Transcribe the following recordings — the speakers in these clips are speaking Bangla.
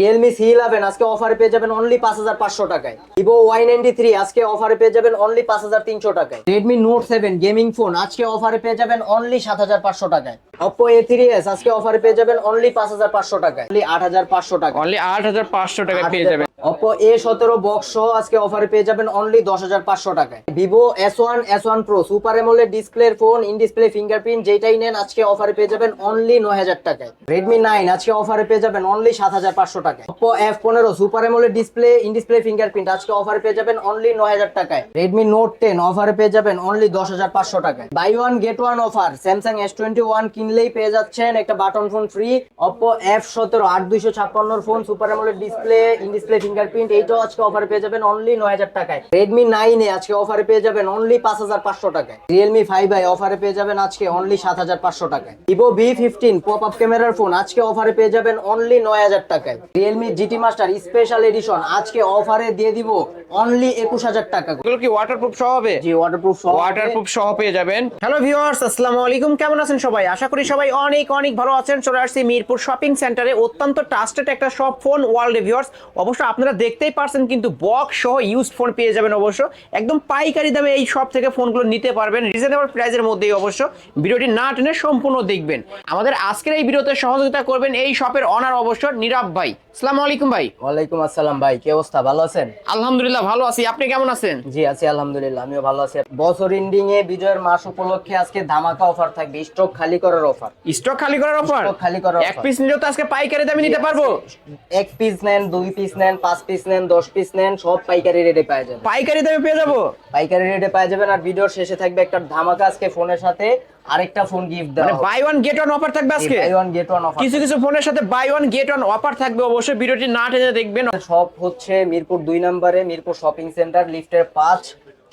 রিয়েলমি সি ইলেভেন আজকে অফারে পেয়ে যাবেন অনলি পাঁচ হাজার পাঁচশো টাকায়। ভিভো ওয়াই নাইনটি থ্রি আজকে অফারে পেয়ে যাবেন অনলি পাঁচ হাজার তিনশো টাকায়। Redmi Note seven gaming phone আজকে অফারে পেয়ে যাবেন অনলি সাত হাজার পাঁচশো টাকায়। অপো এ থ্রি এস আজকে অফারে পেয়ে যাবেন অনলি পাঁচ হাজার পাঁচশো টাকায়। অনলি আট হাজার পাঁচশো টাকা অনলি আট হাজার পাঁচশো টাকায় পেয়ে যাবেন। অপো এ সতেরো বক্স সহ আজকে অফারে পেয়ে যাবেন অনলি দশ হাজার পাঁচশো টাকায়। Vivo S one S one pro super AMOLED ডিসপ্লের ফোন ইন ডিসপ্লে ফিঙ্গারপ্রিন্ট যেটাই নেন আজকে অফারে পেয়ে যাবেন অনলি নয় হাজার টাকায়। রেডমি নাইন আজকে অফারে পেয়ে যাবেন অনলি সাত হাজার পাঁচশো টাকায়। এফ পনেরো super AMOLED display in display fingerprint আজকে অফারে পেয়ে যাবেন অনলি নয় হাজার টাকায়। রেডমি নোট টেন অফারে পেয়ে যাবেন অনলি দশ হাজার পাঁচশো টাকায়। Buy one get one offer Samsung S twenty one কিনলেই পেয়ে যাচ্ছেন একটা button phone free Oppo F সতেরো, আট দুইশো ছাপ্পান্নর phone super AMOLED display in display fingerprint এইটাও আজকে অফারে পেয়ে যাবেন অনলি নয় হাজার টাকায়। রেডমি নাইন এ আজকে অফারে পেয়ে যাবেন অনলি পাঁচ হাজার পাঁচশো টাকায়। রিয়েলমি ফাইভ আই অফারে পেয়ে যাবেন আজকে অনলি সাত হাজার পাঁচশো টাকায়। Vivo V fifteen pop up ক্যামেরার ফোন আজকে অফারে পেয়ে যাবেন অনলি নয় হাজার টাকায়। Realme GT Master special edition আজকে অফারে দিয়ে দিব অনলি একুশ হাজার টাকা এগুলো কি ওয়াটারপ্রুফ সহ হবে? জি ওয়াটারপ্রুফ সহ ওয়াটারপ্রুফ সহ পেয়ে যাবেন। হ্যালো ভিউয়ার্স আসসালামু আলাইকুম। কেমন আছেন সবাই? আশা করি সবাই অনেক অনেক ভালো আছেন। চলে আসছি মিরপুর শপিং সেন্টারে অত্যন্ত ট্রাস্টেড একটা শপ ফোন ওয়ার্ল্ড ভিউয়ার্স অবশ্য আপনারা দেখতেই পারছেন কিন্তু বক্স সহ ইউজড ফোন পেয়ে যাবেন অবশ্য। একদম পাইকারি দামে এই শপ থেকে ফোনগুলো নিতে পারবেন। রিজনেবল প্রাইসের মধ্যেই অবশ্য। ভিডিওটি না টেনে সম্পূর্ণ দেখবেন। আমাদের আজকের এই ভিডিওতে সহযোগিতা করবেন এই শপের অনার অবশ্য নীরব ভাই। আসসালামু আলাইকুম ভাই। ওয়ালাইকুম আসসালাম ভাই কি অবস্থা? ভালো আছেন? আলহামদুলিল্লাহ ভালো আছি। আপনি কেমন আছেন? জি আছি আলহামদুলিল্লাহ আমিও ভালো আছি। বছর এন্ডিং এ বিজয়ের মাস উপলক্ষে আজকে ধামাকা অফার থাকবে স্টক খালি করার অফার স্টক খালি করার অফার Stock খালি করার এক পিস নিলেও তো আজকে পাইকারি দামে নিতে পারব? এক পিস নেন দুই পিস নেন পাঁচ পিস নেন দশ পিস নেন সব পাইকারি রেটে পাওয়া যাবে। পাইকারি দামে পেয়ে যাব? পাইকারি রেটে পাওয়া যাবেন আর ভিডিওর শেষে থাকবে একটা ধামাকা আজকে ফোনের সাথে। আরেকটা ফোন গিফট মানে দেওয়া buy one get one offer থাকবে আজকে? Buy one get one offer কিছু কিছু ফোনের সাথে buy one get one offer থাকবে অবশ্যই ভিডিওটি না টেনে দেখবেন। সব হচ্ছে মিরপুর দুই নম্বরে মিরপুর শপিং সেন্টার লিফটের পাঁচ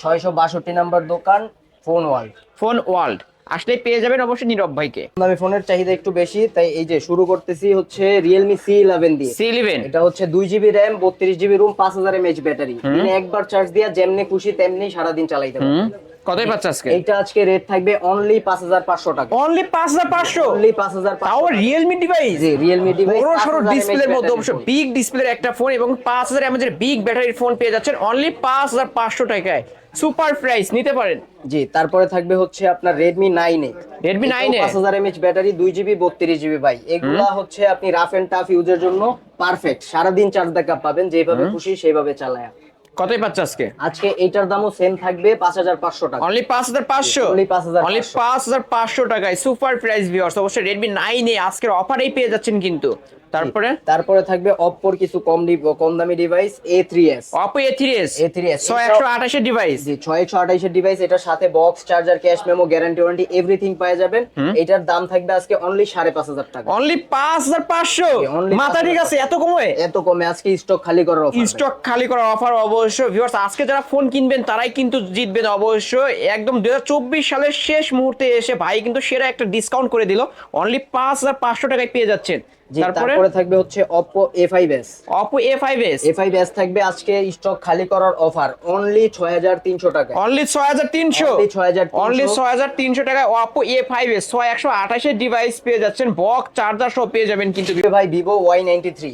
ছয়শো বাষট্টি নাম্বার দোকান ফোন ওয়ার্ল্ড ফোন ওয়ার্ল্ড আসলে পেয়ে যাবেন অবশ্যই নীরব ভাইকে। দামি ফোনের চাহিদা একটু বেশি তাই এই যে শুরু করতেছি হচ্ছে রিয়েলমি সি ইলেভেন দিয়ে। সি ইলেভেন এটা হচ্ছে দুই জিবি র্যাম বত্রিশ জিবি রুম পাঁচ হাজার এমএচ ব্যাটারি একবার চার্জ দিয়া যেমনি খুশি তেমনি সারাদিন চালাইতে পারবেন কতই পাচ্ছে আজকে? এইটা আজকে রেট থাকবে অনলি পাঁচ হাজার পাঁচশো টাকা। অনলি পাঁচ হাজার পাঁচশো? অনলি পাঁচ হাজার তাও রিয়েলমি ডিভাইস জি রিয়েলমি ডিভাইস বড় সড়ো ডিসপ্লের মধ্যে অবশ্য বিগ ডিসপ্লের একটা ফোন এবং পাঁচ হাজার এমএজের বিগ ব্যাটারির ফোন পেয়ে যাচ্ছেন অনলি পাঁচ হাজার পাঁচশো টাকায়। সুপার প্রাইস নিতে পারেন। জি তারপরে থাকবে হচ্ছে আপনার রেডমি নাইন এ Redmi 9A পাঁচ হাজার এমএচ ব্যাটারি দুই জিবি বত্রিশ জিবি ভাই। এগুলা হচ্ছে আপনি রাফ এন্ড টাফ ইউজের জন্য পারফেক্ট সারাদিন চার্জ ব্যাকআপ পাবেন যেভাবে খুশি সেইভাবে চালায়। কতই পাচ্ছে আজকে? আজকে এটার দামও সেম থাকবে পাঁচ হাজার পাঁচশো টাকা। অনলি পাঁচ হাজার পাঁচশো? পাঁচ 5,500 অনলি পাঁচ হাজার পাঁচশো টাকায় সুপার প্রাইস ভিউয়ার্স অবশ্যই রেডমি নাইন এ আজকের অফারেই পেয়ে যাচ্ছেন কিন্তু। তারপরে? তারপরে থাকবে অপ্পোর কিছু কম কম দামি device A three S Oppo A three S A3s ছয় একশো আঠাশের ডিভাইস জি ছয় একশো আঠাইশের ডিভাইস এটার সাথে box charger cash memo guarantee warranty everything পাওয়া যাবেন এটার দাম থাকবে আজকে অনলি সাড়ে পাঁচ হাজার টাকা। অনলি পাঁচ হাজার পাঁচশো? only মাথা ঠিক আছে এত কমে? এত কমে আজকে স্টক খালি করার অফার স্টক খালি করার অফার অবশ্যই ভিউয়ার্স আজকে যারা ফোন কিনবেন তারাই কিন্তু জিতবেন অবশ্যই। একদম দুই হাজার চব্বিশ সালের শেষ মুহূর্তে এসে ভাই কিন্তু সেরা একটা ডিসকাউন্ট করে দিল। অনলি পাঁচ হাজার পাঁচশো টাকায় পেয়ে যাচ্ছেন। তারপরে? থাকবে হচ্ছে Oppo A five S Oppo A five S A five S থাকবে আজকে স্টক খালি করার অফার অনলি ছয় হাজার তিনশো টাকা। অনলি ছয় হাজার তিনশো? Only 6,300 অনলি ছয় হাজার তিনশো টাকায় অপো এ ফাইভ এস ছয় একশো আঠাশের ডিভাইস পেয়ে যাচ্ছেন বক চার্জার সহ পেয়ে যাবেন কিন্তু ভাই ওয়াই নাইনটি থ্রি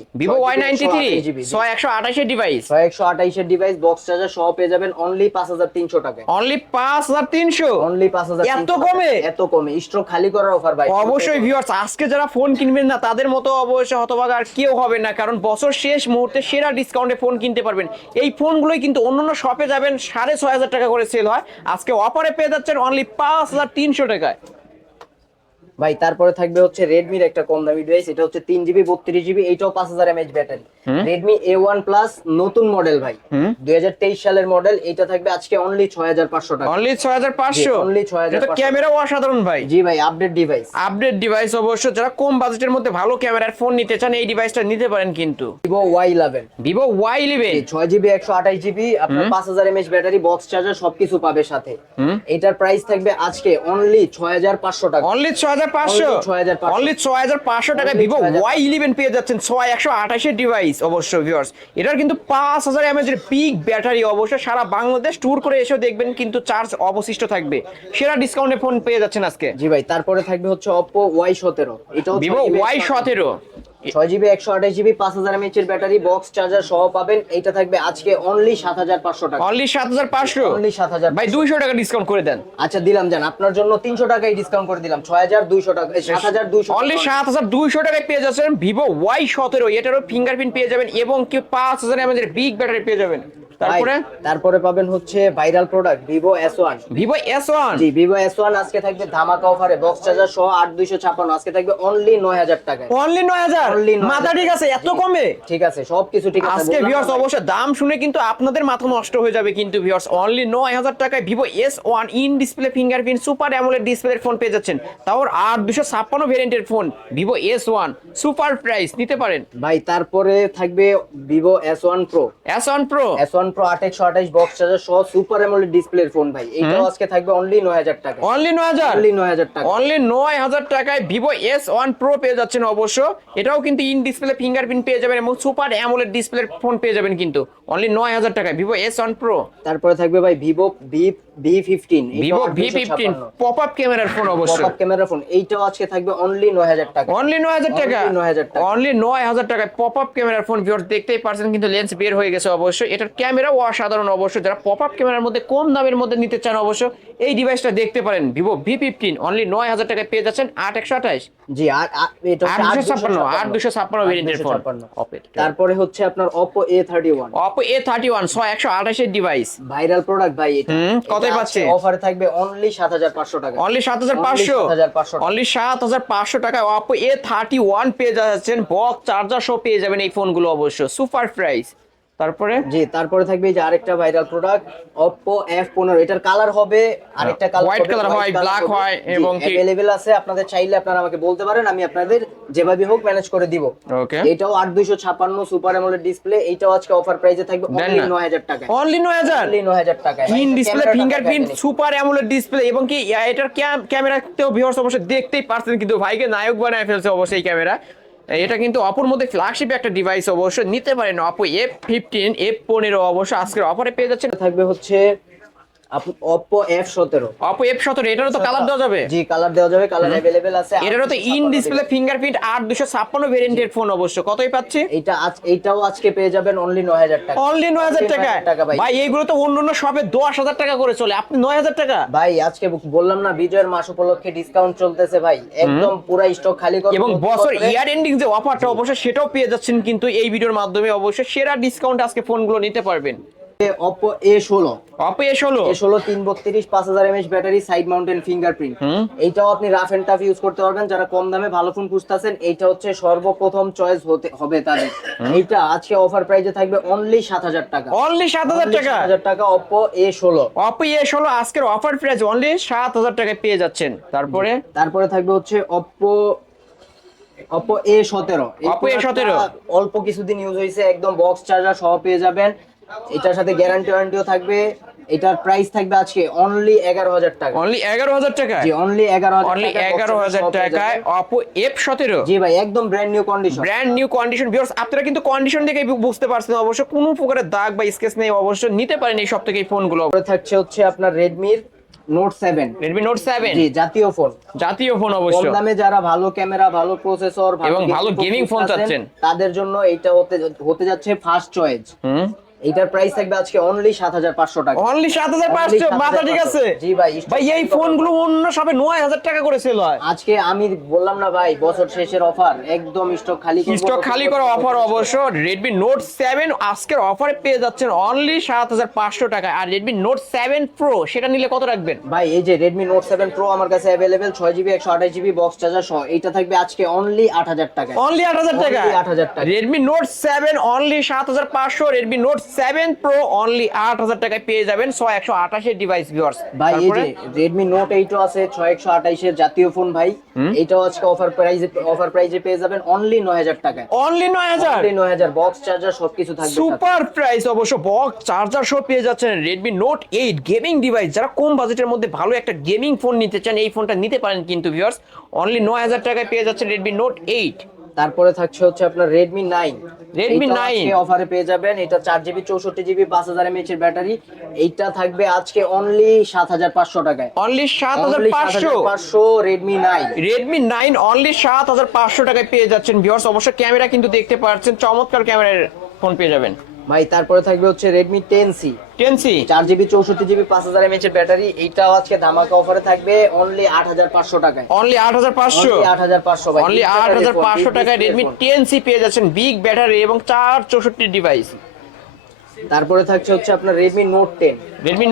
ছয় একশো আঠাশের ডিভাইস ছয় একশো আঠাইশের ডিভাইস বক্স চার্জার সহ পেয়ে যাবেন অনলি পাঁচ হাজার তিনশো টাকা অনলি পাঁচ হাজার তিনশো? অনলি পাঁচ হাজার এত কমে? এত কমে। স্টক খালি করার অফার ভাই। অবশ্যই ভিউয়ার্স আজকে যারা ফোন কিনবেন না তাদের মতো অবশ্য হতভাগা আর কেউ হবে না, কারণ বছর শেষ মুহূর্তে সেরা ডিসকাউন্টে ফোন কিনতে পারবেন। এই ফোনগুলোই কিন্তু অন্যান্য শপে যাবেন, সাড়ে ছয় হাজার টাকা করে সেল হয়। আজকে অফারে পেয়ে যাচ্ছেন অনলি পাঁচ হাজার তিনশো টাকায়। ভাই, তারপরে থাকবে হচ্ছে রেডমির একটা কম দামি ডিভাইস এটা হচ্ছে তিন জিবি বত্রিশ জিবি এইটাও পাঁচ হাজার mAh battery Redmi A one plus নতুন মডেল ভাই। দুই হাজার তেইশ সালের মডেল এটা থাকবে আজকে অনলি ছয় হাজার পাঁচশো টাকা। অনলি ছয় হাজার পাঁচশো? অনলি only 6,500 ক্যামেরাও অসাধারণ ভাই। জি ভাই আপডেট ডিভাইস আপডেট ডিভাইস অবশ্য যারা কম বাজেটের মধ্যে ভালো ক্যামেরার ফোন নিতে চান এই ডিভাইসটা নিতে পারেন কিন্তু। Vivo Y eleven Vivo Y eleven ছয় জিবি একশো আঠাশ জিবি আপনার পাঁচ হাজার এমএচ ব্যাটারি বক্স চার্জার সবকিছু পাবে সাথে। এটার প্রাইস থাকবে আজকে অনলি ছয় হাজার পাঁচশো টাকা। অনলি ছয় হাজার পাঁচশো? Only 6,500 অনলি ছয় হাজার পাঁচশো টাকা ভিভো ওয়াই ইলেভেন পেয়ে যাচ্ছেন ছয় একশো আঠাশের ডিভাইস অবশ্য ভিউয়ার্স এটার কিন্তু পাঁচ হাজার এমএজের পিক ব্যাটারি অবশ্য সারা বাংলাদেশ ট্যুর করে এসেও দেখবেন কিন্তু চার্জ অবশিষ্ট থাকবে। সেরা ডিসকাউন্টে ফোন পেয়ে যাচ্ছেন আজকে। জি ভাই তারপরে থাকবে হচ্ছে সতেরো। এটাও ভিভো ওয়াই সতেরো। ছয় জিবি একশো আঠাশ জিবি পাঁচ হাজার এমএচ এর ব্যাটারি বক্স চার্জার সহ পাবেন। এটা থাকবে আজকে অনলি সাত হাজার পাঁচশো টাকা। অনলি সাত হাজার পাঁচশো? অনলি সাত হাজার ভাই দুইশো টাকা ডিসকাউন্ট করে দেন। আচ্ছা দিলাম জান আপনার জন্য তিনশো টাকাই ডিসকাউন্ট করে দিলাম। ছয় হাজার দুইশো টাকা সাত হাজার দুইশো অনলি সাত হাজার দুইশো টাকায় পেয়ে যাচ্ছেন ভিভো ওয়াই সতেরো। এটারও ফিঙ্গারপ্রিন্ট পেয়ে যাবেন এবং কি পাঁচ হাজার এমএজের বিগ ব্যাটারি পেয়ে যাবেন। তারপরে? তারপরে পাবেন হচ্ছে viral product Vivo S one Vivo S one G Vivo S one আজকে থাকবে ধামাকা অফারে বক্স চার্জার সহ আট দুইশো ছাপ্পান্ন। আজকে থাকবে অনলি নয় হাজার টাকা অনলি নয় হাজার? Only 9,000 মাথা ঠিক আছে এত কমে? ঠিক আছে সবকিছু ঠিক আছে আজকে ভিউয়ার্স অবশ্যই দাম শুনে কিন্তু আপনাদের মাথা নষ্ট হয়ে যাবে কিন্তু ভিউয়ার্স অনলি নয় হাজার টাকায় Vivo S one in display fingerprint super AMOLED ডিসপ্লের ফোন পেয়ে যাচ্ছেন। তাও দুশো ছাপ্পান্ন ভেরিয়েন্টের phone Vivo S one super price নিতে পারেন। ভাই তারপরে থাকবে Vivo S one pro S one pro S one pro আট একশো আঠাশ বক্স চার্জার সহ সুপার অ্যামোলেড ডিসপ্লের ফোন ভাই। এটাও আজকে থাকবে অনলি নয় হাজার টাকা অনলি নয় হাজার? অনলি নয় হাজার টাকা অনলি নয় হাজার টাকায় ভিভো এস ওয়ান প্রো পেয়ে যাচ্ছেন অবশ্য। এটাও কিন্তু ইন ডিসপ্লে ফিঙ্গারপ্রিন্ট পেয়ে যাবেন এবং সুপার অ্যামোলেড ডিসপ্লে ফোন পেয়ে যাবেন কিন্তু। অনলি নয় হাজার টাকায় ভিভো এস ওয়ান প্রো তারপরে থাকবে ভাই Vivo V V fifteen Vivo V fifteen pop up ক্যামেরার ফোন অবশ্য পপ ক্যামেরা ফোন এইটাও আজকে থাকবে অনলি নয় হাজার টাকা। অনলি নয় হাজার টাকা? Only 9,000 টাকা। অনলি নয় হাজার টাকায় পপ আপ ক্যামেরার ফোন ভিউয়ার দেখতেই পারছেন কিন্তু লেন্স বের হয়ে গেছে অবশ্যই। এটার ক্যামেরাও অসাধারণ অবশ্য যারা ক্যামেরার মধ্যে কম দামের মধ্যে নিতে চান অবশ্য এই ডিভাইসটা দেখতে পারেন। অনলি নয় হাজার টাকায় পেয়ে যাচ্ছেন আট একশো আঠাশ। জি আর এটা আট হচ্ছে দুশো ছাপ্পান্ন আট দুশো ছাপ্পান্ন ভেরিয়েন্টের ফোন তারপরে হচ্ছে আপনার Oppo A31 Oppo A thirty one ছয় একশো আঠাশের ডিভাইস ভাইরাল প্রোডাক্ট ভাই এটা হুম, কতই পাচ্ছি। অফারে থাকবে অনলি 7500 টাকা। অনলি সাত হাজার Only পাঁচশো 7,500 অনলি সাত হাজার পাঁচশো টাকায়। অপো এ থার্টি ওয়ান পেয়ে যাচ্ছেন। বক্স চার্জার সহ পেয়ে যাবেন এই ফোনগুলো অবশ্য। সুপার প্রাইস তারপরে জি তারপরে থাকবে এই যে আরেকটা ভাইরাল প্রোডাক্ট Oppo F15 এটার কালার হবে আরেকটা কালার White color হয়, black হয় এবং কি- अवेलेबल আছে আপনাদের চাইলে আপনারা আমাকে বলতে পারেন আমি আপনাদের যেভাবে হোক ম্যানেজ করে দিব ওকে এটাও 8256 সুপার অ্যামোলেড ডিসপ্লে এটাও আজকে অফার প্রাইসে থাকবে দেন অনলি না। 9000 টাকা অনলি নয় হাজার অনলি 9000 টাকা in display fingerprint super AMOLED display এবং কি আহ, এটার ক্যামেরাতেও ভিউয়ার্স অবশ্যই দেখতেই পারছেন কিন্তু ভাইকে নায়ক বানায় ফেলছে অবশ্যই ক্যামেরা এটা কিন্তু অপর মধ্যে ফ্ল্যাগশিপ একটা ডিভাইস অবশ্য নিতে পারেন অপো এফ ফিফটিন এফ পনেরো অবশ্য আজকের অফারে পেয়ে যাচ্ছে থাকবে হচ্ছে Oppo F17 অপো এফ সতেরো এটারও তো কালার দেওয়া যাবে জি কালার দেওয়া যাবে কালার अवेलेबल আছে এটারও তো ইন 856 ডিসপ্লে ফিঙ্গারপ্রিন্ট আট দুশো ছাপ্পান্ন ভেরিয়েন্টের ফোন অবশ্য কতই পাচ্ছি এইটা আজ এইটাও আজকে পেয়ে যাবেন অনলি 9000 টাকা অনলি নয় হাজার টাকা টাকা ভাই ভাই এইগুলো তো অন্য অন্য শপে দশ হাজার টাকা করে চলে আপনি নয় হাজার টাকা ভাই আজকে বললাম না বিজয়ের মাস উপলক্ষে ডিসকাউন্ট চলতেছে ভাই একদম পুরো স্টক খালি করব এবং বছর ইয়ার এন্ডিং যে অফারটা অবশ্যই সেটাও পেয়ে যাচ্ছেন কিন্তু এই ভিডিওর মাধ্যমে অবশ্যই সেরা ডিসকাউন্ট আজকে ফোনগুলো নিতে পারবেন Oppo A16 অপো এস হলো A16 332 5000 mAh battery side mounted fingerprint এইটাও আপনি রাফ এন্ড টাফ ইউজ করতে পারবেন। যারা কম দামে ভালো ফোন খুঁজতেছেন এইটা হচ্ছে সর্বপ্রথম চয়েস হতে হবে তাদের। এইটা আজকে অফার প্রাইসে থাকবে অনলি 7000 টাকা। অনলি সাত হাজার টাকা? 7000 টাকা Oppo A16 অপো এস হলো আজকের অফার প্রাইস অনলি সাত হাজার টাকায় পেয়ে যাচ্ছেন। তারপরে? তারপরে থাকবে হচ্ছে Oppo Oppo A17 এই Oppo A17 প্রোডাক্টটা অল্প কিছুদিন ইউজ হয়েছে একদম বক্স চার্জার সহ পেয়ে যাবেন। এটার সাথে গ্যারান্টি ওয়ারেন্টিও থাকবে। এটার প্রাইস থাকবে আজকে অনলি 11000 টাকা। অনলি এগারো হাজার টাকা জি অনলি 11000 অনলি এগারো হাজার টাকায় অপো এফ সতেরো? জি ভাই একদম brand new condition brand new condition viewers আপনারা কিন্তু কন্ডিশন দেখে বুঝতে পারছেন অবশ্য কোনো প্রকারের দাগ বা স্কেচ নেই অবশ্য নিতে পারেন এই সব থেকে এই ফোনগুলো থাকছে হচ্ছে আপনার Redmi Note 7 Redmi note seven জি জাতীয় ফোন জাতীয় ফোন অবশ্য। কম দামে যারা ভালো ক্যামেরা ভালো প্রসেসর এবং ভালো গেমিং ফোন চাচ্ছেন। তাদের জন্য এটা হতে হতে যাচ্ছে ফার্স্ট চয়েস হুম এইটার প্রাইস থাকবে আজকে অনলি 7500 টাকা অনলি সাত হাজার Only পাঁচশো মাথা ঠিক 7,500 আছে জি ভাই, ভাই এই ফোনগুলো অন্য সবে নয় হাজার টাকা করে সেল হয় আজকে আমি বললাম না ভাই বছর শেষের অফার একদম স্টক খালি করবো। স্টক খালি করা অফার অবশ্য রেডমি নোট সেভেন আজকের অফারে পেয়ে যাচ্ছেন অনলি সাত হাজার পাঁচশো টাকা আর রেডমি নোট সেভেন প্রো সেটা নিলে কত রাখবেন ভাই এই যে Redmi Note 7 Pro আমার কাছে available 6GB 128GB box charger সহ এইটা থাকবে আজকে অনলি 8000 টাকা অনলি আট হাজার টাকা Only 8,000 টাকা। রেডমি নোট সেভেন অনলি সাত হাজার পাঁচশো Redmi note seven pro only আট হাজার টাকায় পেয়ে যাবেন ছয় একশো আঠাশের ডিভাইস ভিউয়ার্স ভাই এই যে Redmi Note 8 ও আছে 6128 এর জাতীয় ফোন ভাই। এইটাও আজকে অফার প্রাইসে অফার প্রাইসে পেয়ে যাবেন অনলি 9000 টাকায়। অনলি নয় হাজার? অনলি 9000 বক্স চার্জার সবকিছু থাকবে সুপার প্রাইস অবশ্য বক্স চার্জার সহ পেয়ে যাচ্ছেন Redmi note eight gaming device যারা কম বাজেটের মধ্যে ভালো একটা গেমিং ফোন নিতে চান এই ফোনটা নিতে পারেন কিন্তু ভিউয়ার্স অনলি নয় হাজার টাকায় পেয়ে যাচ্ছেন রেডমি নোট এইট তারপরে থাকছে হচ্ছে আপনার রেডমি নাইন রেডমি নাইন অফারে পেয়ে যাবেন। এটা চার জিবি চৌষট্টি জিবি পাঁচ হাজার এমএইচ এর ব্যাটারি এইটা থাকবে আজকে অনলি সাত হাজার পাঁচশো টাকায়। অনলি সাত হাজার পাঁচশো। পাঁচশো Redmi nine Redmi nine only সাত হাজার পাঁচশো টাকায় পেয়ে যাচ্ছেন ভিউয়ার্স অবশ্য ক্যামেরা কিন্তু দেখতে পাচ্ছেন। চমৎকার ক্যামেরার ফোন পেয়ে যাবেন। ভাই তারপরে থাকবে হচ্ছে চার জিবি চৌষট্টি জিবি পাঁচ হাজার এমএচ এর ব্যাটারি। এইটাও আজকে ধামাকা অফারে থাকবে অনলি হাজার পাঁচশো টাকায়। অনলি পাঁচশো? আট হাজার পাঁচশো ভাই অনলি আট হাজার পাঁচশো টাকায় রেডমি টেন সি পেয়ে যাচ্ছেন বিগ ব্যাটারি এবং চার চৌষট্টি ডিভাইস তারপরে থাকছে হচ্ছে আপনার Redmi note ten Redmi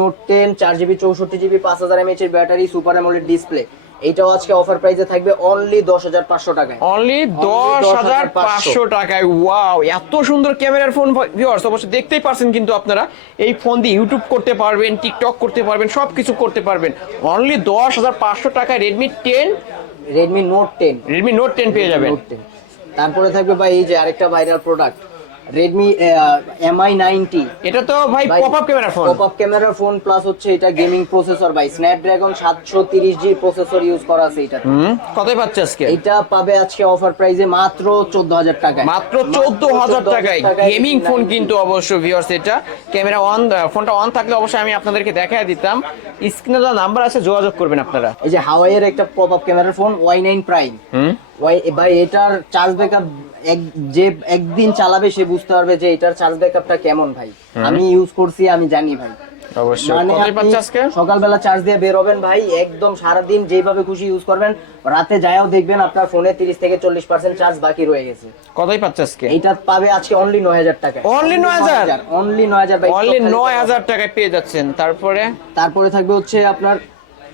note ten চার জিবি চৌষট্টি জিবি পাঁচ হাজার এমএচ এর ব্যাটারি সুপার অ্যামোলেড ডিসপ্লে এইটাও আজকে অফার প্রাইসে থাকবে অনলি দশ হাজার পাঁচশো টাকায়। অনলি দশ হাজার পাঁচশো টাকায়। ওয়াও এত সুন্দর ক্যামেরার ফোন ভিউয়ার্স অবশ্য দেখতেই পারছেন কিন্তু আপনারা। এই ফোন দিয়ে ইউটিউব করতে পারবেন টিকটক করতে পারবেন সব কিছু করতে পারবেন। অনলি দশ হাজার পাঁচশো টাকায় Redmi ten Redmi note ten Redmi note ten পেয়ে যাবেন। তারপরে থাকবে ভাই এই যে আরেকটা viral product Redmi MI ninety এটা তো ভাই পপ আপ ক্যামেরার ফোন পপ আপ ক্যামেরার ফোন প্লাস হচ্ছে এটা গেমিং প্রসেসর ভাই স্ন্যাপড্রাগন সাতশো তিরিশ জি প্রসেসর ইউজ করা আছে এটা কতই পাচ্ছে আজকে? এটা পাবে আজকে অফার প্রাইসে মাত্র চোদ্দ হাজার টাকায়। মাত্র চোদ্দ হাজার টাকায়। গেমিং ফোন কিন্তু অবশ্য ভিউয়ার্স এটা ক্যামেরা অন ফোনটা অন থাকলে অবশ্যই আমি আপনাদেরকে দেখায় দিতাম। স্ক্রিনে যা নাম্বার আছে যোগাযোগ করবেন আপনারা। এই যে হাওয়াইয়ের একটা পপ আপ ক্যামেরার ফোন ওয়াই নাইন প্রাইম ভাই এটার চার্জ ব্যাকআপ এক যে একদিন চালাবে সে বুঝতে পারবে যে এটার চার্জ ব্যাকআপটা কেমন ভাই। আমি ইউজ করছি আমি জানি ভাই। মানে সকালবেলা চার্জ দিয়ে বের হবেন ভাই একদম সারাদিন যেভাবে খুশি ইউজ করবেন রাতে যায়ও দেখবেন আপনার ফোনে তিরিশ থেকে চল্লিশ পার্সেন্ট চার্জ বাকি রয়ে গেছে। কতই পাচ্ছে আজকে? এইটা পাবে আজকে অনলি নয় হাজার টাকা। Only 9,000? অনলি নয় হাজার। অনলি নয় হাজার টাকায় পেয়ে যাচ্ছেন। তারপরে? তারপরে থাকবে হচ্ছে আপনার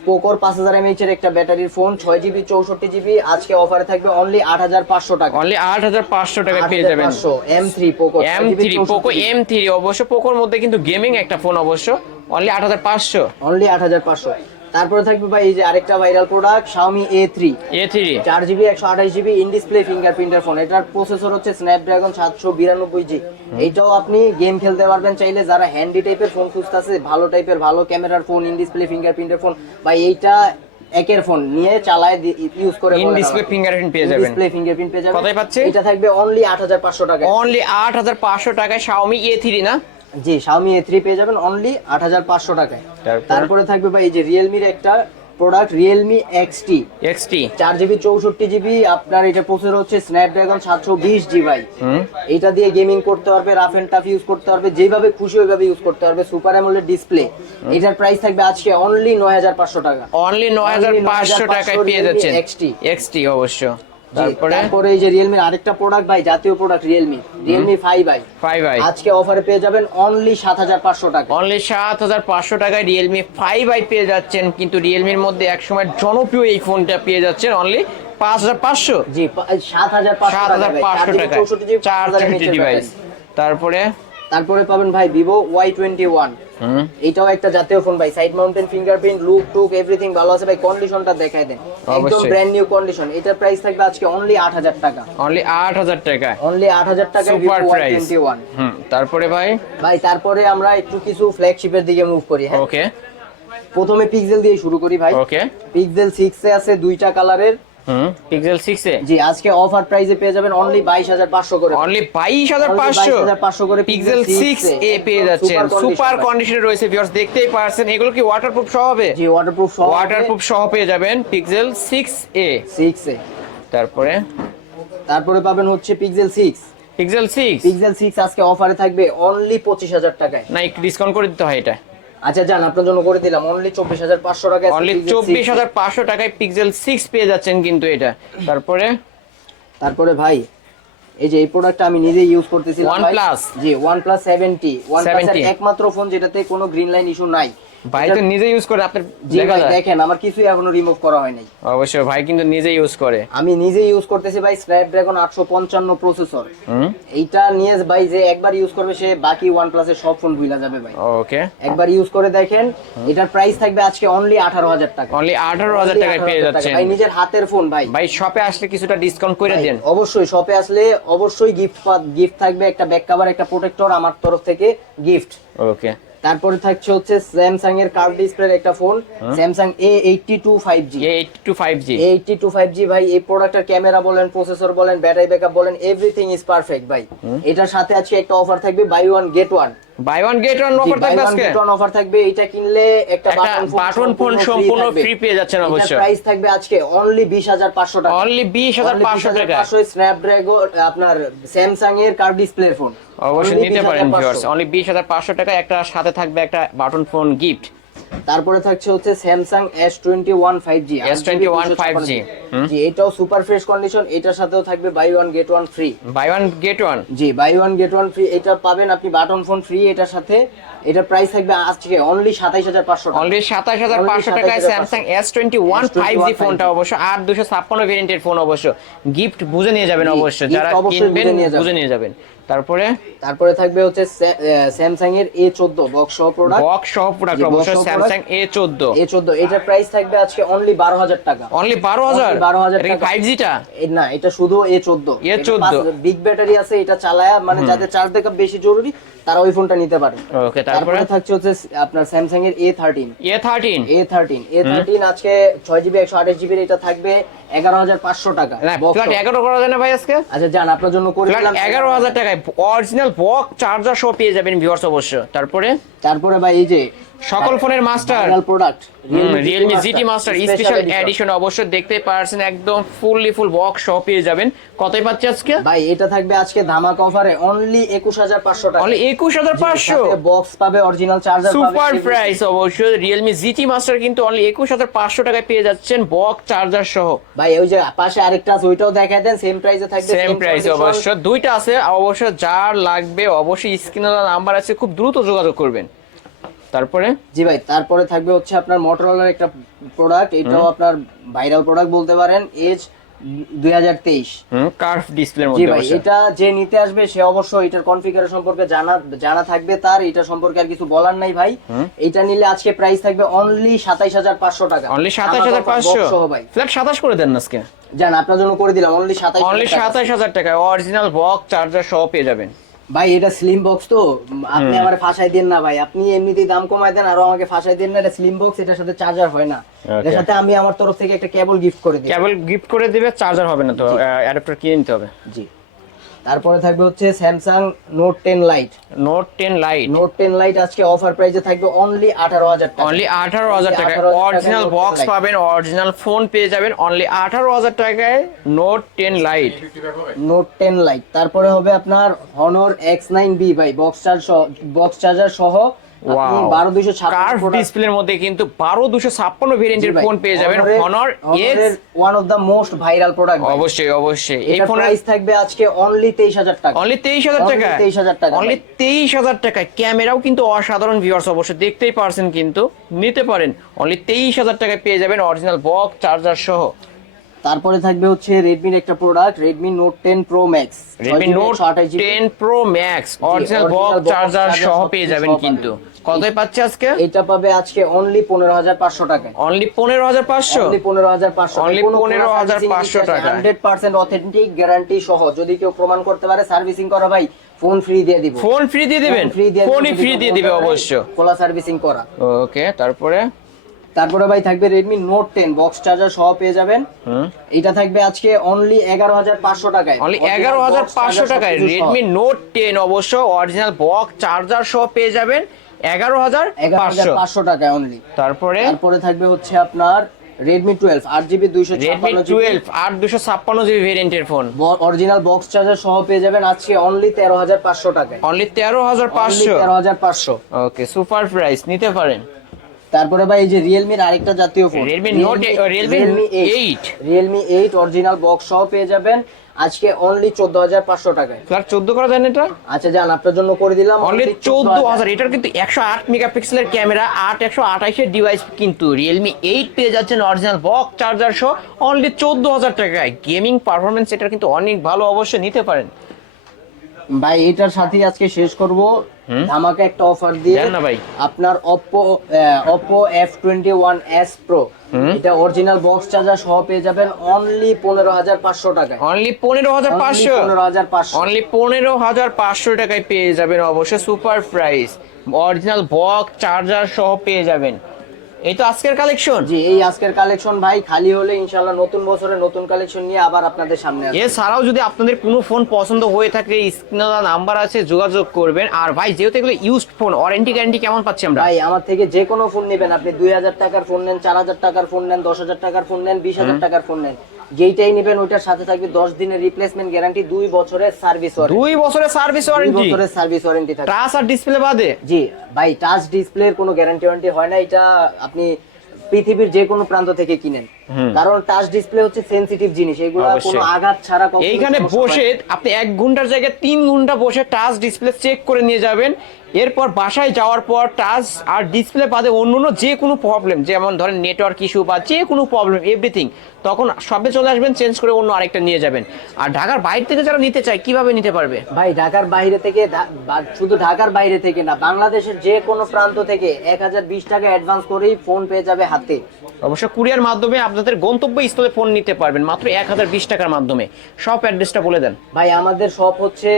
পোকোর পাঁচ হাজার এমএইচ এর একটা ব্যাটারির ফোন ছয় জিবি চৌষট্টি জিবি আজকে অফারে থাকবে অনলি আট হাজার পাঁচশো টাকা। অনলি আট হাজার পাঁচশো টাকা পেয়ে যাবেন। M three Poco M three Poco M three অবশ্য পোকোর মধ্যে কিন্তু গেমিং একটা ফোন অবশ্য। অনলি আট হাজার পাঁচশো। অনলি আট হাজার পাঁচশো। তারপরে থাকবে ভাই এই যে আরেকটা ভাইরাল প্রোডাক্ট থ্রি চার জিবি আঠাশ জিবি ইন ডিসপ্লে ফিঙ্গারপ্রিন্টের ফোন এটার প্রসেসর হচ্ছে বিরানব্বই জি এইটাও আপনি গেম খেলতে পারবেন চাইলে যারা হ্যান্ডি টাইপের ফোন খুঁজতেছে ভালো টাইপের ভালো ক্যামেরার ফোন ইন ডিসপ্লে ফিঙ্গারপ্রিন্টের ফোন বা এইটা একের ফোন নিয়ে চালায় ইউজ করে ইন ডিসপ্লে ফিঙ্গারপ্রিন্ট পেয়ে যাবেন। ডিসপ্লে ফিঙ্গারপ্রিন্ট পেয়ে যাবেন। কতয় পাচ্ছে? এটা থাকবে অনলি আট হাজার পাঁচশো টাকা অনলি আট হাজার পাঁচশো টাকায় শাওমি এ থ্রি না? জি এ থ্রি পেয়ে যাবেন অনলি আট হাজার পাঁচশো টাকায়। তারপরে? থাকবে ভাই এই যে রিয়েলমির একটা প্রোডাক্ট এক্সটি চার জিবি চৌষট্টি জিবি আপনার এটা প্রসেসর হচ্ছে বিশ জি ভাই। হুম। এটা দিয়ে গেমিং করতে পারবে রাফ এন্ড টাফ ইউজ করতে পারবে যেভাবে খুশি ওইভাবে ইউজ করতে পারবে সুপার অ্যামোলেড ডিসপ্লে এটার প্রাইস থাকবে আজকে অনলি নয় হাজার পাঁচশো টাকা। অনলি নয় হাজার পাঁচশো টাকায় পেয়ে যাচ্ছেন। XT এক্সটি অবশ্য। তারপরে? এই যে রিয়েলমির আরেকটা প্রোডাক্ট ভাই জাতীয় product Realme Realme five i five i আজকে অফারে পেয়ে যাবেন অনলি সাত হাজার পাঁচশো টাকা। অনলি সাত হাজার পাঁচশো টাকায় রিয়েলমি ফাইভ আই পেয়ে যাচ্ছেন কিন্তু রিয়েলমির মধ্যে একসময় জনপ্রিয় এই ফোনটা পেয়ে যাচ্ছেন অনলি পাঁচ হাজার পাঁচশো। জি সাত হাজার পাঁচশো হাজার টাকায়। চার জিবি ডিভাইস তারপরে? তারপরে পাবেন ভাই ভিভো ওয়াই টোয়েন্টি ওয়ান এটাও একটা জাতীয় ফোন ভাই। সাইড মাউন্টেন ফিঙ্গারপ্রিন্ট লুক টুক এভরিথিং ভালো আছে ভাই। কন্ডিশনটা দেখায় দেন। একদম ব্র্যান্ড নিউ কন্ডিশন এটার প্রাইস থাকবে আজকে অনলি আট হাজার টাকা। অনলি আট হাজার টাকায়। অনলি আট হাজার টাকা সুপার প্রাইস হুম তারপরে ভাই? ভাই তারপরে আমরা একটু কিছু ফ্ল্যাগশিপের দিকে মুভ করি হ্যাঁ। ওকে প্রথমে পিক্সেল দিয়ে শুরু করি ভাই। ওকে পিক্সেল সিক্স এ আছে দুইটা কালারের পিক্সেল সিক্স এ? জি আজকে অফার প্রাইসে পেয়ে যাবেন অনলি বাইশ হাজার পাঁচশো করে। অনলি বাইশ হাজার Only পাঁচশো 22,500 করে পিক্সেল সিক্স 6 এ। পেয়ে যাচ্ছেন। সুপার। কন্ডিশনে রয়েছে ভিউয়ার্স দেখতেই পারছেন। এগুলো কি ওয়াটারপ্রুফ সহ হবে? জি ওয়াটারপ্রুফ ওয়াটারপ্রুফ সহ পেয়ে যাবেন Pixel six A. Six A. তারপরে? তারপরে পাবেন হচ্ছে Pixel six Pixel six Pixel six আজকে অফারে থাকবে অনলি পঁচিশ হাজার টাকায়। না একটু ডিসকাউন্ট করে দিতে হয় এটা। আচ্ছা যান আপনার জন্য করে দিলাম। অনলি চব্বিশ হাজার পাঁচশো টাকায় অনলি Pixel চব্বিশ হাজার পাঁচশো টাকায় পিক্সেল সিক্স পেয়ে যাচ্ছেন কিন্তু এটা। তারপরে? তারপরে ভাই এই যে এই প্রোডাক্টটা আমি নিজে ইউজ করতেছিলাম ভাই। OnePlus? জি ওয়ান 70 একমাত্র ফোন যেটাতে কোনো গ্রিন লাইন ইস্যু নাই। ভাই তো নিজে ইউজ করে আপনি জি ভাই দেখেন আমার কিছুই এখনও রিমুভ করা হয় নাই। অবশ্যই ভাই কিন্তু নিজে ইউজ করে। আমি নিজে ইউজ করতেছি ভাই স্ন্যাপড্রাগন আটশো পঞ্চান্ন প্রসেসর হুম? এইটা নিয়ে ভাই যে একবার ইউজ করবে সে বাকি ওয়ানপ্লাসের সব ফোন ভুলা যাবে ভাই। ওকে একবার ইউজ করে দেখেন এটার প্রাইস থাকবে আজকে অনলি আঠারো হাজার টাকা। অনলি আঠারো হাজার Only টাকায় পেয়ে 18,000। যাচ্ছেন। ভাই নিজের হাতের ফোন ভাই। ভাই শপে আসলে কিছুটা ডিসকাউন্ট করে দেন। অবশ্যই শপে আসলে অবশ্যই গিফট গিফট থাকবে একটা ব্যাক কভার একটা প্রোটেক্টর আমার তরফ থেকে গিফট ওকে তারপরে থাকছে হচ্ছে স্যামসাং এর কার্ভ ডিসপ্লের একটা phone Samsung A eighty two five G eight two five G eighty two five G ভাই এই প্রোডাক্টের ক্যামেরা বলেন প্রসেসর বলেন ব্যাটারি ব্যাকআপ বলেন এভরিথিং ইজ পারফেক্ট ভাই। এটার সাথে আজকে একটা অফার থাকবে buy one get one buy one get one offer থাকবে আজকে? অফার থাকবে এটা কিনলে একটা বাটন ফোন সম্পূর্ণ ফ্রি পেয়ে যাচ্ছেন অবশ্য। প্রাইস থাকবে আজকে অনলি বিশ হাজার পাঁচশো টাকা। অনলি বিশ হাজার পাঁচশো টাকা স্ন্যাপড্রাগন আপনার স্যামসাং এর কার্ভ ডিসপ্লে ফোন অবশ্যই নিতে পারেন ভিউয়ার্স অনলি বিশ হাজার পাঁচশো টাকা একটা সাথে থাকবে একটা বাটন ফোন গিফট তারপরে থাকছে হচ্ছে Samsung S twenty one five G S21 5G জি জি এটাও সুপার ফ্রেশ কন্ডিশন এটার সাথেও থাকবে buy one get one free buy one get one জি buy one get one free এটা পাবেন আপনি বাটন ফোন ফ্রি এটার সাথে। এটা প্রাইস থাকবে আজকে অনলি সাতাইশ হাজার পাঁচশো অনলি সাতাশ হাজার পাঁচশো টাকায় Samsung S twenty one five G ফোনটা অবশ্য আট দুশো ছাপ্পান্ন ভেরিয়েন্টের ফোন অবশ্য। গিফট বুঝে নিয়ে যাবেন অবশ্য যারা অবশ্যই কিনবেন বুঝে নিয়ে যাবেন। তারপরে? তারপরে থাকবে হচ্ছে স্যামসাং এর এ চোদ্দ বক্স সহ প্রোডাক্ট বক্স সহ প্রোডাক্ট জি, box অবশ্য সহ স্যামসাং এ চোদ্দ। এ চোদ্দ এটার প্রাইস থাকবে আজকে অনলি বারো হাজার টাকা। অনলি বারো হাজার? 12,000 এটা টাকা। ফাইভ জিটা এ- না এটা শুধু এ চোদ্দ। A14 বিগ ব্যাটারি আছে এটা চালায়া মানে যাদের চার্জ ব্যাকআপ বেশি জরুরি তারা ওই ফোনটা নিতে পারে। ওকে তারপরে? তারপরে থাকছে হচ্ছে আপনার স্যামসাং এর A thirteen A thirteen A thirteen A thirteen আজকে ছয় জিবি একশো আঠাশ জিবির এটা থাকবে। এগারো হাজার পাঁচশো টাকা। ফ্ল্যাট এগারো করা যায় না ভাই আজকে? আচ্ছা যান আপনার জন্য করে এগারো হাজার টাকায় অরিজিনাল বক চার্জার সহ পেয়ে যাবেন ভিউয়ার্স অবশ্য। তারপরে? তারপরে ভাই এই যে সকল ফোনের master. Product Realme GT master special edition অবশ্যই দেখতে পারছেন একদম ফুললি ফুল বক্স সহ পেয়ে যাবেন। কতই পাচ্ছে আজকে? ভাই এটা থাকবে আজকে ধামাকা অফারে অনলি একুশ হাজার পাঁচশো টাকা। অনলি একুশ হাজার পাঁচশো? বক্স পাবে অরিজিনাল চার্জার পাবে সুপার প্রাইস অবশ্যই। রিয়েলমি জিটি মাস্টার কিন্তু অনলি একুশ হাজার পাঁচশো টাকায় পেয়ে যাচ্ছেন বক্স চার্জার সহ। ভাই ওই যে পাশে আরেকটা আছে ওইটাও দেখায় দেন সেম প্রাইসে থাকবে সেম প্রাইস অবশ্য। দুইটা আছে অবশ্য যার লাগবে অবশ্যই স্ক্রিনে নাম্বার আছে খুব দ্রুত যোগাযোগ করবেন। তারপরে? জি ভাই তারপরে থাকবে হচ্ছে আপনার মোটরোলার একটা প্রোডাক্ট এটাও আপনার ভাইরাল প্রোডাক্ট বলতে পারেন এজ দুই হাজার তেইশ। কার্ভ ডিসপ্লের জি মধ্যে ভাই অবশ্য এটা যে নিতে আসবে সে অবশ্যই এটার কনফিগারেশন সম্পর্কে জানা জানা থাকবে তার এটা সম্পর্কে আর কিছু বলার নাই ভাই। এটা নিলে আজকে প্রাইস থাকবে অনলি সাতাইশ হাজার পাঁচশো টাকা। অনলি হাজার পাঁচশো? ভাই। ফ্ল্যাট সাতাশ করে দেন না আজকে? জান আপনার জন্য করে দিলাম অনলি সাতাইশ অনলি হাজার টাকায় অরিজিনাল বক্স চার্জার সহ পেয়ে যাবেন। ভাই এটা স্লিম বক্স তো। আপনি আমার ফাঁসাই দেন না ভাই। আপনি এমনিতেই দাম কমাই দেন আর আমাকে ফাঁসাই দেন না। এটা স্লিম বক্স এটার সাথে চার্জার হয় না। এটার সাথে আমি আমার তরফ থেকে একটা কেবল গিফট করে দিই কেবল গিফট করে দিবে চার্জার হবে না তো। অ্যাডাপ্টার কিনে নিতে হবে। জি। তারপরে থাকবে হচ্ছে Samsung note ten lite note ten lite note ten lite আজকে অফার প্রাইসে থাকবে অনলি আঠারো হাজার টাকা। অনলি আঠারো হাজার টাকা অরিজিনাল বক্স পাবেন অরিজিনাল ফোন পেয়ে যাবেন। অনলি আঠারো হাজার টাকায় note ten lite note ten lite তারপরে হবে আপনার হনর এক্স নাইন বি ভাই বক্স চার্জ বক্স চার্জার সহ কার্ভ ডিসপ্লের মধ্যে কিন্তু বারো দুশো ছাপ্পান্ন ভেরিয়েন্টের ফোন পেয়ে যাবেন Honor one of the most viral product অবশ্যই অবশ্যই। এই এটা ফোনের প্রাইস থাকবে আজকে অনলি তেইশ হাজার টাকা। অনলি তেইশ হাজার টাকা 23,000 টাকা, অনলি তেইশ হাজার টাকা ক্যামেরাও কিন্তু অসাধারণ ভিউয়ার্স অবশ্যই দেখতেই পারছেন কিন্তু নিতে পারেন। অনলি তেইশ হাজার টাকায় পেয়ে যাবেন অরিজিনাল বক্স চার্জার সহ। তারপরে থাকবে হচ্ছে রেডমির একটা product Redmi note ten pro max Redmi note ten pro max original box charger সহ পেয়ে যাবেন কিন্তু। কতই পাচ্ছে আজকে? এটা পাবে আজকে অনলি পনেরো হাজার পাঁচশো টাকায়। অনলি পনেরো হাজার পাঁচশো? অনলি পনেরো হাজার পাঁচশো। Only 15,500 টাকা। হান্ড্রেড পার্সেন্ট অথেন্টিক গ্যারান্টি সহ। যদি কেউ প্রমাণ করতে পারে সার্ভিসিং করা ভাই ফোন ফ্রি দিয়ে দিব। ফোন ফ্রি দিয়ে দিবেন? ফ্রি দিয়ে ফোনই ফ্রি দিয়ে দিবে অবশ্য। খোলা সার্ভিসিং করা। ওকে তারপরে? তারপরে ভাই থাকবে Redmi note ten box charger সহ পেয়ে যাবেন। হুম। এটা থাকবে আজকে অনলি এগারো হাজার পাঁচশো টাকায়। অনলি এগারো হাজার পাঁচশো টাকায়। রেডমি নোট টেন অবশ্য অরিজিনাল বক্স চার্জার সহ পেয়ে যাবেন এগারো হাজার পাঁচশো। টাকায় অনলি তারপরে? তারপরে থাকবে হচ্ছে আপনার দুইশো রেডমি টুয়েলভ আট দুশো ছাপ্পান্ন জিবি ভেরিয়েন্টের ফোন অরিজিনাল বক্স চার্জার সহ পেয়ে যাবেন আজকে অনলি তেরো হাজার পাঁচশো টাকায়। অনলি তেরো হাজার পাঁচশো? তেরো হাজার পাঁচশো। ওকে সুপার প্রাইস নিতে পারেন। তারপরে ভাই এই যে রিয়েলমির আরেকটা জাতীয় ফোন Realme Note এ- Realme 8 Realme eight original box সহ পেয়ে যাবেন। আজকে অনলি চোদ্দ হাজার পাঁচশো টাকায়। ফ্ল্যাট চোদ্দ করা যায় না এটা? আচ্ছা যান আপনার জন্য করে দিলাম। অনলি চোদ্দ হাজার। এটার কিন্তু একশো আট মেগাপিক্সেলের ক্যামেরা আট একশো আঠাইশের ডিভাইস কিন্তু রিয়েলমি এইট পেয়ে যাচ্ছেন অরিজিনাল বক্স চার্জার সহ অনলি চোদ্দ হাজার টাকায়। গেমিং পারফরম্যান্স এটার কিন্তু অনেক ভালো অবশ্যই নিতে পারেন। ভাই এটার সাথে আজকে শেষ করব। আমাকে একটা অফার দিয়ে না ভাই। আপনার Oppo Oppo F21s Pro এটা অরিজিনাল বক্স চার্জার সহ পেয়ে যাবেন অনলি পনেরো হাজার পাঁচশো টাকায় অনলি পনেরো হাজার পাঁচশো? পনেরো হাজার পাঁচশো। অনলি পনেরো হাজার পাঁচশো টাকায় পেয়ে যাবেন অবশ্যই। Super price original box charger সহ পেয়ে যাবেন। এই তো আজকের কালেকশন জি এই আজকের কালেকশন ভাই খালি হলে ইনশাল্লাহ নতুন বছরে নতুন কালেকশন নিয়ে আবার আপনাদের সামনে আসবে। এছাড়াও যদি আপনাদের কোনো ফোন পছন্দ হয়ে থাকে স্ক্রিনে নাম্বার আছে যোগাযোগ করবেন। আর ভাই যেহেতু এগুলো ইউজড ফোন ওয়ারেন্টি গ্যারান্টি কেমন পাচ্ছি আমরা? ভাই আমার থেকে যে কোনো ফোন নেবেন। আপনি দুই হাজার টাকার ফোন নেন চার হাজার টাকার ফোন নেন দশ হাজার টাকার ফোন নেন বিশ হাজার টাকার ফোন নেন। যেইটাই নেবেন ওইটার সাথে থাকবে দশ দিনের রিপ্লেসমেন্ট গ্যারান্টি দুই বছরের সার্ভিস ওয়ারেন্টি দুই বছরের সার্ভিস ওয়ারেন্টি বছরের সার্ভিস ওয়ারেন্টি থাকবে। টাচ আর ডিসপ্লে বাদে? জি ভাই টাচ ডিসপ্লের কোনো গ্যারান্টি ওয়ারেন্টি হয় না। এটা আপনি পৃথিবীর যে কোনো প্রান্ত থেকে কিনেন। কারণ টাচ ডিসপ্লে হচ্ছে সেনসিটিভ জিনিস এগুলো কোনো আঘাত ছাড়া কখনো এইখানে। বসে আপনি এক ঘণ্টার জায়গায় তিন ঘণ্টা বসে টাচ ডিসপ্লে চেক করে নিয়ে যাবেন। এরপর বাসায় যাওয়ার পর টাচ আর ডিসপ্লে বাদে অন্য অন্য যে কোনো প্রবলেম যেমন ধরেন নেটওয়ার্ক ইস্যু বা যে কোনো প্রবলেম এভরিথিং তখন সবে চলে আসবেন চেঞ্জ করে অন্য আরেকটা নিয়ে যাবেন। আর ঢাকার বাইরে থেকে যারা নিতে চায় কীভাবে নিতে পারবে? ভাই ঢাকার বাইরে থেকে শুধু ঢাকার বাইরে থেকে না বাংলাদেশের যে কোনো প্রান্ত থেকে এক হাজার বিশ টাকা অ্যাডভান্স করেই ফোন পেয়ে যাবে হাতে। অবশ্য কুরিয়ার মাধ্যমে আপনাদের গন্তব্য স্থলে ফোন নিতে পারবেন, মাত্র এক হাজার বিশ টাকার মাধ্যমে। সব অ্যাড্রেসটা বলে দেন। ভাই, আমাদের শপ হচ্ছে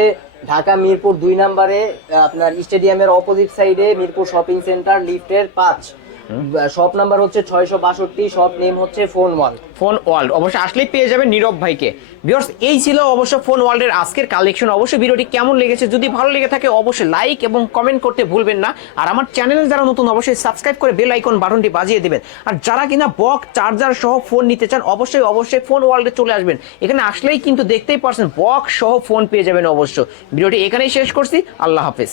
ঢাকা মিরপুর দুই নাম্বারে, আপনার স্টেডিয়ামের অপোজিট সাইডে মিরপুর শপিং সেন্টার লিফটের পাঁচ। শপ নাম্বার হচ্ছে ছয়শো বাষট্টি শপ নেম হচ্ছে ফোন ওয়াল ফোন ওয়ার্ল্ড অবশ্যই আসলেই পেয়ে যাবেন নীরব ভাইকে। ভিউয়ার্স এই ছিল অবশ্য ফোন ওয়ার্ল্ডের আজকের কালেকশন অবশ্যই ভিডিওটি কেমন লেগেছে, যদি ভালো লেগে থাকে অবশ্যই লাইক এবং কমেন্ট করতে ভুলবেন না। আর আমার চ্যানেলে যারা নতুন, অবশ্যই সাবস্ক্রাইব করে বেল আইকন বাটনটি বাজিয়ে দেবেন। আর যারা কিনা বক চার্জার সহ ফোন নিতে চান, অবশ্যই অবশ্যই ফোন ওয়ার্ল্ডে চলে আসবেন। এখানে আসলেই কিন্তু দেখতেই পারছেন বক সহ ফোন পেয়ে যাবেন অবশ্য। ভিডিওটি এখানেই শেষ করছি। আল্লাহ হাফেজ।